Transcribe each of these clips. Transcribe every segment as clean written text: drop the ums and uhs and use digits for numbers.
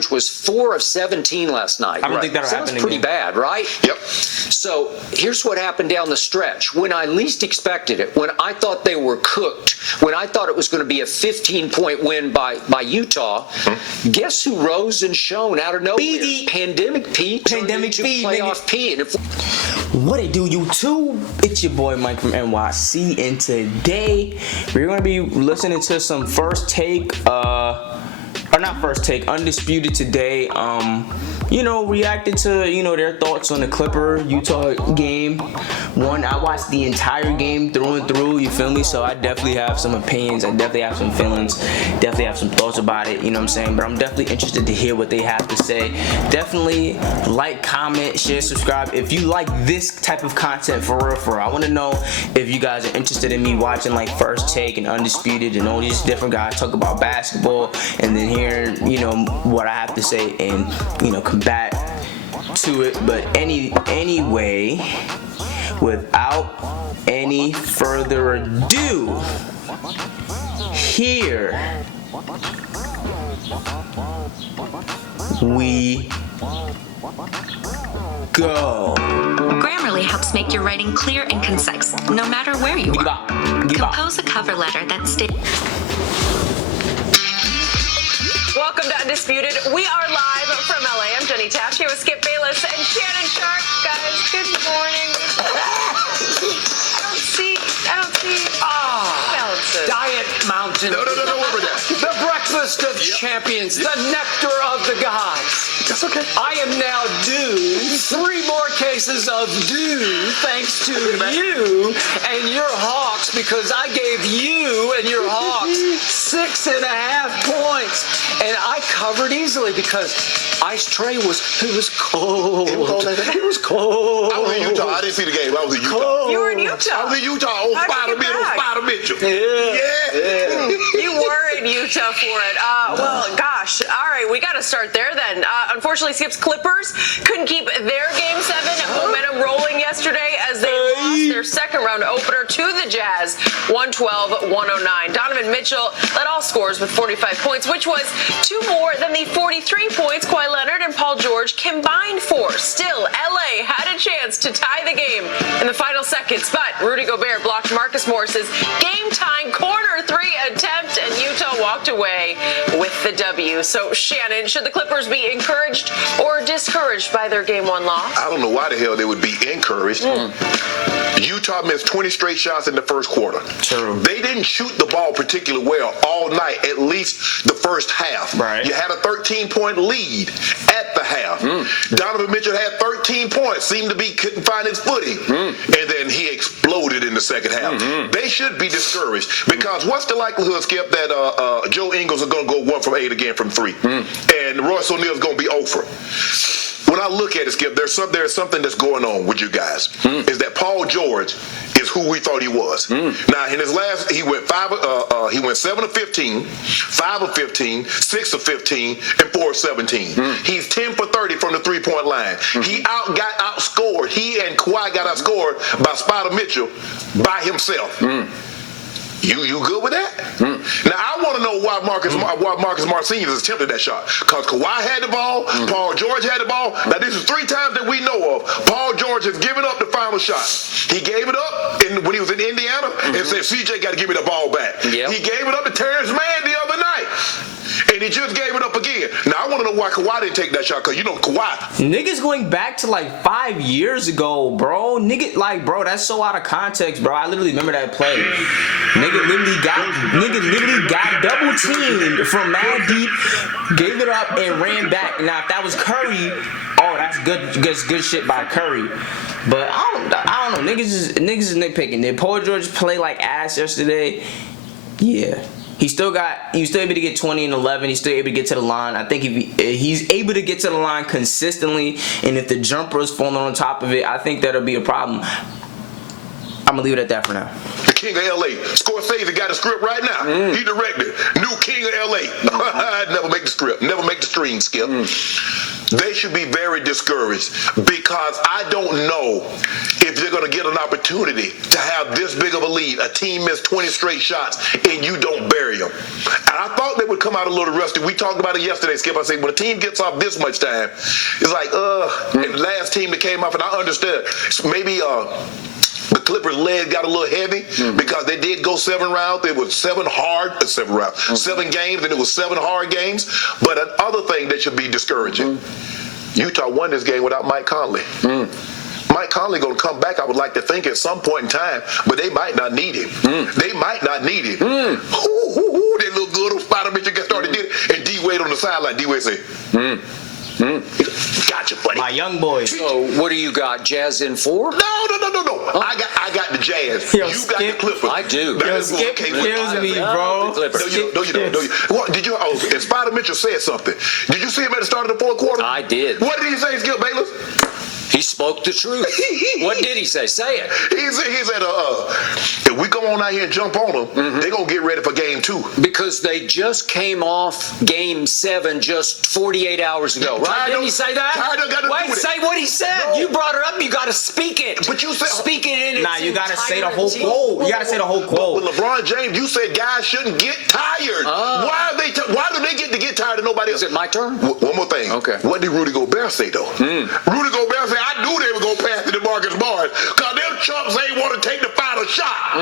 average was 4 of 17 last night. I don't think that'll happen Sounds pretty bad, right? Yep. So here's what happened down the stretch. When I least expected it, when I thought they were cooked, when I thought it was going to be a 15-point win by Utah, guess who rose and shone out of nowhere? BD. Pandemic Pete. Pandemic Pete, Playoff Pete. And what it do, YouTube? It's your boy Mike from NYC, and today we're gonna be listening to some First Take, or not First Take, Undisputed today. Reacted to their thoughts on the Clipper-Utah game. One, I watched the entire game through and through. You feel me? So I definitely have some opinions. I definitely have some feelings. Definitely have some thoughts about it. You know what I'm saying? But I'm definitely interested to hear what they have to say. Definitely like, comment, share, subscribe if you like this type of content for real. I want to know if you guys are interested in me watching like First Take and Undisputed and all these different guys talk about basketball, and then hearing what I have to say and combat to it. But anyway, without any further ado, here we go. Grammarly helps make your writing clear and concise, no matter where you are. Compose a cover letter that states... Welcome to Undisputed. We are live from LA. I'm Jenny Taft here with Skip Bayless and Shannon Sharp. Guys, good morning. I don't see. Diet Mountain. No, over there. The breakfast of champions, the nectar of the gods. That's okay. I am now due 3 more cases of dew thanks to you and your Hawks, because I gave you and your Hawks 6.5 points, and I covered easily because Ice Trey was cold. It was cold like that? It was cold. I was in Utah. I didn't see the game. I was in Utah. Cold. You were in Utah. I was in Utah on Spider Mitchell. Yeah. You were in Utah for it. Well, gosh. All right, we got to start there then. Unfortunately, Skip's Clippers couldn't keep their Game 7 momentum rolling yesterday as they lost their second round opener to the Jazz, 112-109. Donovan Mitchell led all scorers with 45 points, which was 2 more than the 43 points Kawhi Leonard and Paul George combined for. Still, LA had a chance to tie the game in the final seconds, but Rudy Gobert blocked Marcus Morris's game-tying corner 3 attempt, and Utah walked away with the W. So, Shannon, should the Clippers be encouraged or discouraged by their Game 1 loss? I don't know why the hell they would be encouraged. Utah missed 20 straight shots in the first quarter. True. They didn't shoot the ball particularly well all night, at least the first half. Right. You had a 13-point lead at the half. Donovan Mitchell had 13 points, seemed to be couldn't find his footing. And then he exploded in the second half. They should be discouraged because what's the likelihood, Skip, that Joe Ingles is going to go 1 from 8 again from 3? And Royce O'Neal is going to be 0 for. When I look at it, Skip, there's something that's going on with you guys. Is that Paul George is who we thought he was. Now, in his last, he went 7 of 15, 5 of 15, 6 of 15, and 4 of 17. He's 10 for 30 from the 3-point line. He got outscored. He and Kawhi got outscored by Spider Mitchell by himself. You good with that? Now I want to know why Marcus Smart Sr. has attempted that shot. Because Kawhi had the ball, Paul George had the ball. Now this is 3 times that we know of. Paul George has given up the final shot. He gave it up when he was in Indiana and said, CJ got to give me the ball back. Yep. He gave it up to Terrence Mann the other night. And he just gave it up again. Now, I want to know why Kawhi didn't take that shot, because Kawhi. Niggas going back to like 5 years ago, bro. Bro, that's so out of context, bro. I literally remember that play. Nigga literally got double teamed from mad deep, gave it up, and ran back. Now, if that was Curry, that's good shit by Curry. But I don't know. Niggas is nitpicking. Did Paul George play like ass yesterday? Yeah. He's still able to get 20 and 11. He's still able to get to the line. I think if he's able to get to the line consistently, and if the jumper is falling on top of it, I think that'll be a problem. I'm gonna leave it at that for now. The king of LA. Scorsese got a script right now. He directed. New king of LA. Never make the script. Never make the stream, Skip. they should be very discouraged because I don't know if they're going to get an opportunity to have this big of a lead. A team missed 20 straight shots and you don't bury them. And I thought they would come out a little rusty. We talked about it yesterday, Skip. I said, when a team gets off this much time, it's like, and the last team that came off, and I understood, maybe the Clippers' leg got a little heavy because they did go 7 rounds. It was 7 games, and it was 7 hard games. But another thing that should be discouraging, Utah won this game without Mike Conley. Mike Conley going to come back, I would like to think, at some point in time, but they might not need him. They might not need him. That little good old Spider Mitchell got started did it, and D-Wade on the sideline. D-Wade say, gotcha, buddy. My young boys. So what do you got? Jazz in 4? No. I got the Jazz. Yo, you Skip, got the Clippers. I do. Yo, Skip kills me, bro. No, you don't. What did you? Oh, and Spider Mitchell said something. Did you see him at the start of the fourth quarter? I did. What did he say, Skip Bayless? He spoke the truth. What did he say? Say it. He said, if we go on out here and jump on them, they're going to get ready for game 2. Because they just came off game 7 just 48 hours ago, right? Didn't he say that? Wait, say what he said. No. You brought her up. You got to speak it. But you said, speak it in. Nah, you got to say the whole quote. You got to say the whole quote. With LeBron James, you said guys shouldn't get tired. Why do they get tired and nobody else? Is it my turn? One more thing. Okay. What did Rudy Gobert say, though? Rudy Gobert said, I knew they were going to pass it to Marcus Morris because them chumps ain't want to take the final shot.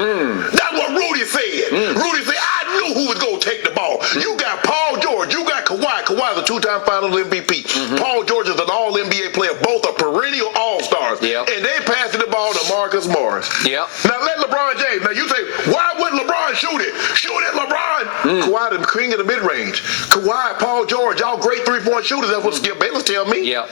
That's what Rudy said. Rudy said, I knew who was going to take the ball. You got Paul George. You got Kawhi. Kawhi's a 2-time Finals MVP. Paul George is an All-NBA player. Both are perennial All-Stars. Yep. And they passing the ball to Marcus Morris. Yep. Now let LeBron James. Now you say, why wouldn't LeBron shoot it? Shoot it, LeBron. Kawhi the king of the mid-range. Kawhi, Paul George, y'all great 3-point shooters. That's what Skip Bayless tell me. Yeah.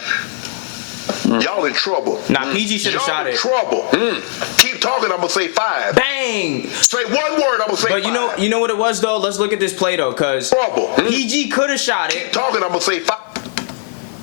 Y'all in trouble. Nah, PG should have shot it. Y'all in trouble. Keep talking, I'm going to say 5. Bang! Say one word, I'm going to say 5. But you know what it was, though? Let's look at this play, though, because Trouble. PG could have shot it. Keep talking, I'm going to say 5.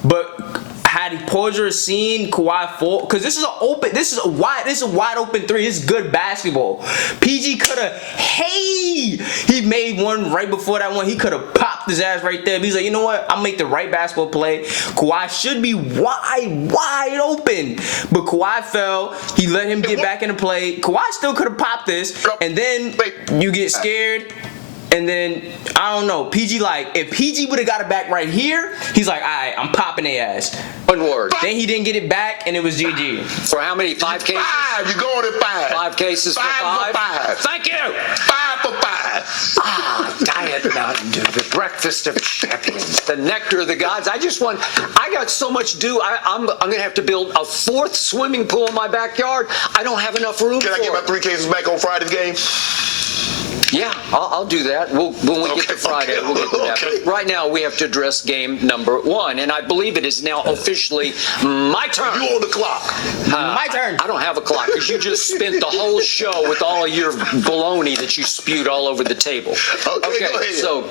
But had Porter seen Kawhi fall, because this is a wide open 3. This is good basketball. PG could have, he made one right before that one. He could have popped his ass right there. But he's like, you know what? I'll make the right basketball play. Kawhi should be wide open. But Kawhi fell. He let him get back into play. Kawhi still could have popped this. And then you get scared. And then, I don't know, PG if PG would have got it back right here, he's like, all right, I'm popping their ass. One word. Then he didn't get it back, and it was GG. For how many? 5 cases? 5. You're going at 5. 5 cases for 5? 5 for 5. Thank you. 5 for 5. Diet Mountain Dew, the breakfast of champions, the nectar of the gods. I got so much dew. I'm going to have to build a 4th swimming pool in my backyard. I don't have enough room for it. Can I get my 3 cases back on Friday's game? Yeah, I'll do that. When we get to Friday, we'll get to that. But right now, we have to address game number 1, and I believe it is now officially my turn. You on the clock. My turn. I don't have a clock because you just spent the whole show with all of your baloney that you spewed all over the table. Okay, go ahead. So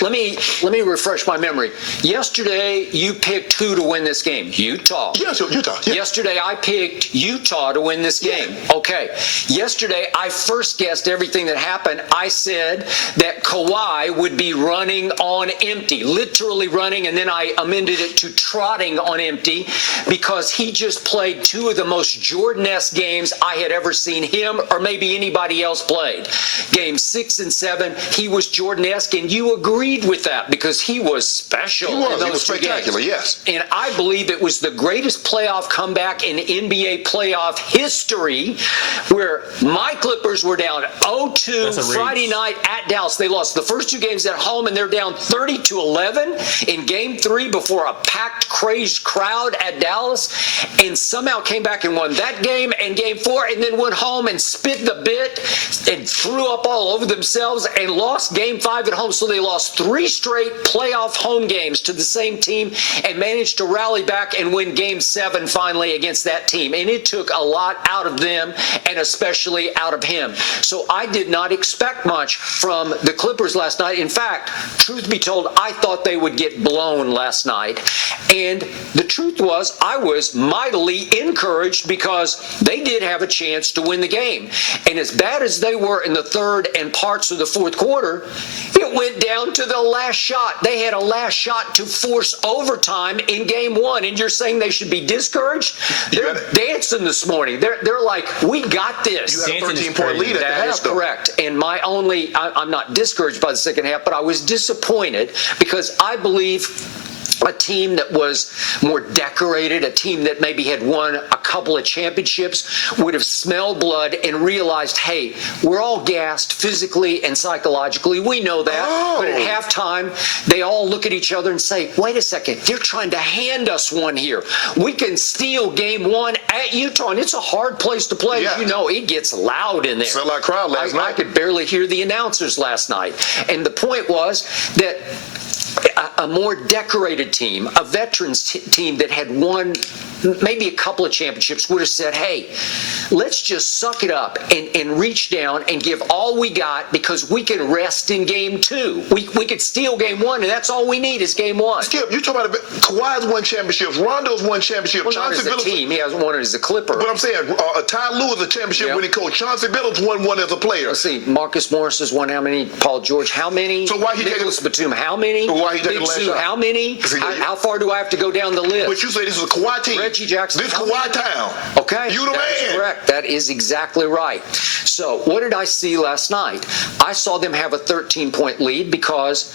let me refresh my memory. Yesterday, you picked who to win this game? Utah. Yes, Utah. Yeah. Yesterday, I picked Utah to win this game. Okay. Yesterday, I first guessed everything that happened. I said that Kawhi would be running on empty, literally running, and then I amended it to trotting on empty because he just played 2 of the most Jordan-esque games I had ever seen him or maybe anybody else played. Games 6 and 7, he was Jordan-esque, and you agreed with that because he was special. He was spectacular, yes. And I believe it was the greatest playoff comeback in NBA playoff history where my Clippers were down 0-2 Friday night at Dallas. They lost the first 2 games at home, and they're down 30-11 in game 3 before a packed, crazed crowd at Dallas, and somehow came back and won that game and game 4, and then went home and spit the bit and threw up all over themselves and lost game 5 at home. So they lost 3 straight playoff home games to the same team and managed to rally back and win game 7 finally against that team. And it took a lot out of them and especially out of him. So I did not not expect much from the Clippers last night. In fact, truth be told, I thought they would get blown last night. And the truth was, I was mightily encouraged because they did have a chance to win the game. And as bad as they were in the third and parts of the fourth quarter, it went down to the last shot. They had a last shot to force overtime in game one. And you're saying they should be discouraged? They're dancing this morning. They're like, we got this. You had a 13-point lead at the half, That is correct. And I'm not discouraged by the second half, but I was disappointed because I believe a team that was more decorated, a team that maybe had won a couple of championships, would have smelled blood and realized, hey, we're all gassed physically and psychologically. We know that. But at halftime, they all look at each other and say, wait a second, they're trying to hand us one here. We can steal game one at Utah, and it's a hard place to play. Yeah. You know, it gets loud in there. Sound like crowd last night. I could barely hear the announcers last night. And the point was that a more decorated team, a veterans team that had won maybe a couple of championships, would have said, hey, let's just suck it up and reach down and give all we got because we can rest in game two. We could steal game one, and that's all we need is game one. Skip, you're talking about Kawhi's won championships, Rondo's won championships, Well, not as a team. He hasn't won it as a Clipper. But I'm saying, Ty Lue is a championship winning coach. Chauncey Billups won one as a player. Let's see, Marcus Morris has won how many? Paul George, how many? So why he Nicholas Batum, how many? So why he taking Big the last Sue, shot? how many? How far do I have to go down the list? But you say this is a Kawhi team. Reggie Jackson. This Kawhi town. Okay. You the That is man. correct. That is exactly right. So what did I see last night? I saw them have a 13-point lead because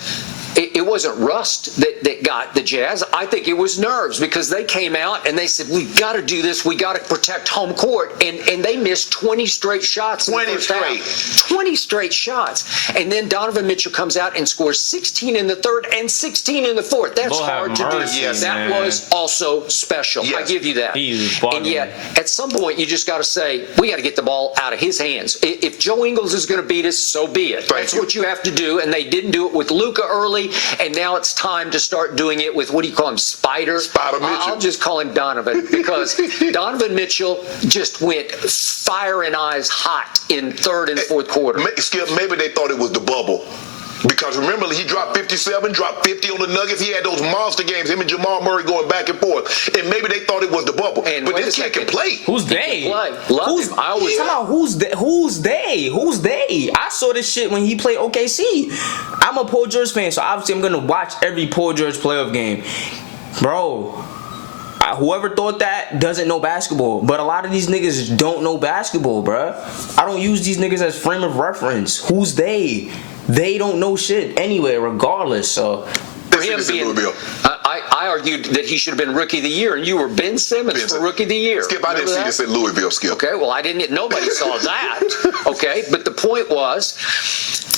it wasn't rust that got the Jazz. I think it was nerves because they came out and they said, we've got to do this. We got to protect home court. And they missed 20 straight shots. 20 straight. 20 straight shots. And then Donovan Mitchell comes out and scores 16 in the third and 16 in the fourth. That's Lord hard have to mercy, do. That man. was also special. I Yes. give you that. He's bugging. And yet, at some point, you just got to say, we got to get the ball out of his hands. If Joe Ingles is going to beat us, so be it. That's what you have to do. And they didn't do it with Luka early. And now it's time to start doing it with, what do you call him, Spider? Spider Mitchell. I'll just call him Donovan because Donovan Mitchell just went fire and eyes hot in third and fourth quarter. Skip, maybe they thought it was the bubble. Because remember, he dropped 57, dropped 50 on the Nuggets. He had those monster games, him and Jamal Murray going back and forth. And maybe they thought it was the bubble. And but wait this a kid can second. play. Who's they? Play. Love him. I always Come on, who's they? Who's they? I saw this shit when he played OKC. I'm a Paul George fan, so obviously I'm gonna watch every Paul George playoff game, bro. Whoever thought that doesn't know basketball, but a lot of these niggas don't know basketball, bruh. I don't use these niggas as frame of reference. Who's they? They don't know shit anyway, regardless. So for him being, I argued that he should have been Rookie of the Year, and you were Ben Simmons for Rookie of the Year. Skip, I didn't see this at Louisville, Skip. Okay, well, I didn't. Nobody saw that. Okay, but the point was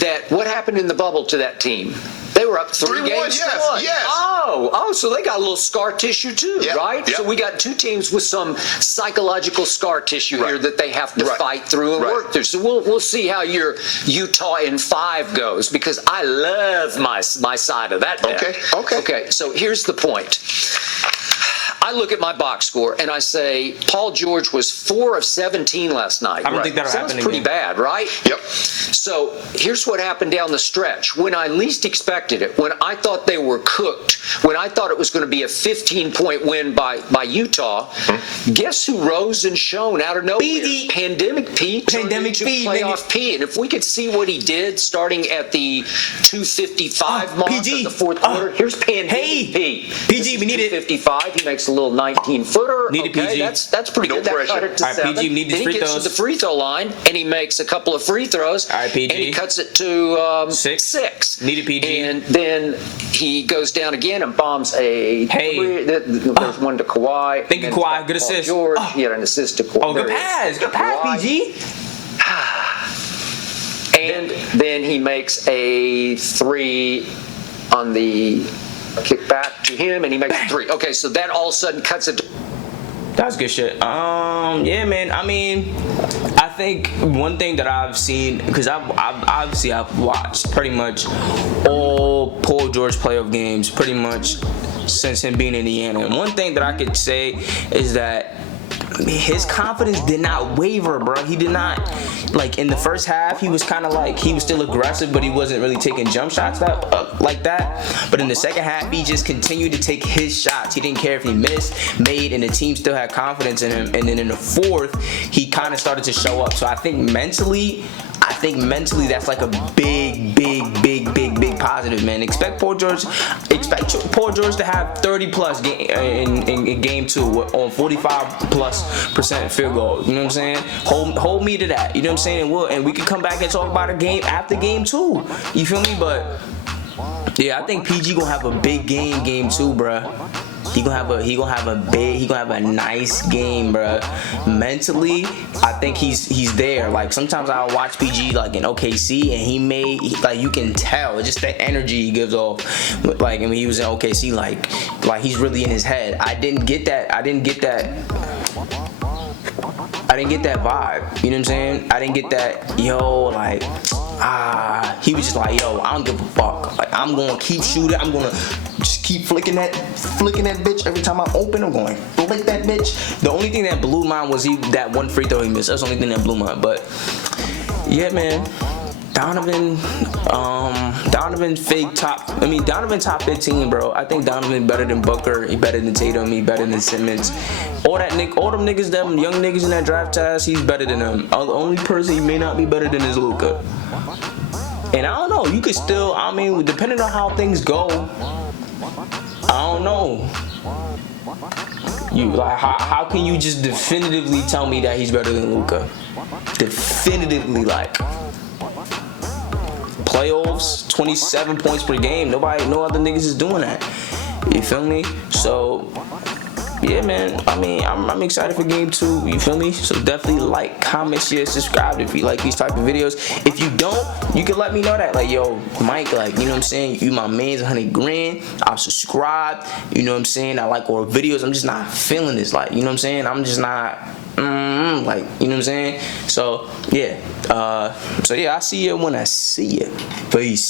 that what happened in the bubble to that team? They were up 3 games to 1. Yes. Oh, so they got a little scar tissue too, Yep, right? yep. So we got two teams with some psychological scar tissue here that they have to fight through and work through. So we'll see how your Utah in 5 goes because I love my side of that bet. Okay. So here's the point. I look at my box score and I say Paul George was 4 of 17 last night. I don't think that'll happen Sounds pretty again. bad, right? Yep. So here's what happened down the stretch. When I least expected it, when I thought they were cooked, when I thought it was going to be a 15-point win by Utah, guess who rose and shone out of nowhere? PD. Pandemic P. Pandemic P, Playoff P. And if we could see what he did starting at the 2:55 mark PG. of the fourth quarter, here's Pandemic P. PG, we need it. 2:55. He makes a little 19-footer. Need it, PG. That's pretty good. That pressure. cut it to All right, 7. PG, we need these Then he free gets throws. to the free throw line and he makes a couple of free throws. All right, PG. And he cuts it to 6. Need it, PG. And then he goes down again and bombs a three. There's one to Kawhi. Thank you, And then Kawhi. Good Paul assist. George. He had an assist to Kawhi. Oh, good pass. Good pass, Kawhi. PG. And then he makes a 3 on the kick back to him, and he makes a 3. Okay, so that all of a sudden cuts it to That's good shit. Yeah, man. I mean, I think one thing that I've seen, because I've watched pretty much all Paul George playoff games pretty much since him being in Indiana. And one thing that I could say is that his confidence did not waver, bro. He did not, like, in the first half, he was kind of like, he was still aggressive, but he wasn't really taking jump shots like that. But in the second half, he just continued to take his shots. He didn't care if he missed, made, and the team still had confidence in him. And then in the fourth, he kind of started to show up. So I think mentally that's like a big positive, man. Expect Paul George to have 30 plus in game 2 on 45+% field goal. You know what I'm saying? Hold me to that. You know what I'm saying? And we can come back and talk about a game after game 2. You feel me? But yeah, I think PG gonna have a big game 2, bruh. He gonna have a nice game, bruh. Mentally, I think he's there. Like, sometimes I'll watch PG like in OKC, and like, you can tell it's just the energy he gives off. Like, when he was in OKC, like he's really in his head. I didn't get that vibe. You know what I'm saying? I didn't get that, like, he was just like, yo, I don't give a fuck. Like, I'm gonna keep shooting. I'm gonna just keep flicking that bitch every time I'm open. I'm going flick that bitch. The only thing that blew mine was that one free throw he missed. That's the only thing that blew mine. But yeah, man. Donovan top 15, bro. I think Donovan better than Booker. He better than Tatum. He better than Simmons. All them niggas, them young niggas in that draft class, he's better than them. The only person he may not be better than is Luka. And I don't know. You could still, depending on how things go, I don't know. How can you just definitively tell me that he's better than Luka? Definitively, like. Playoffs, 27 points per game. No other niggas is doing that. You feel me? So, yeah, man. I'm excited for game 2. You feel me? So definitely like, comment, share, subscribe if you like these type of videos. If you don't, you can let me know that. Like, yo, Mike, like, you know what I'm saying? You my man's 100 grand. I'm subscribed. You know what I'm saying? I like all the videos. I'm just not feeling this. Like, you know what I'm saying? I'm just not. Like, you know what I'm saying? So yeah, I'll see you when I see you. Peace.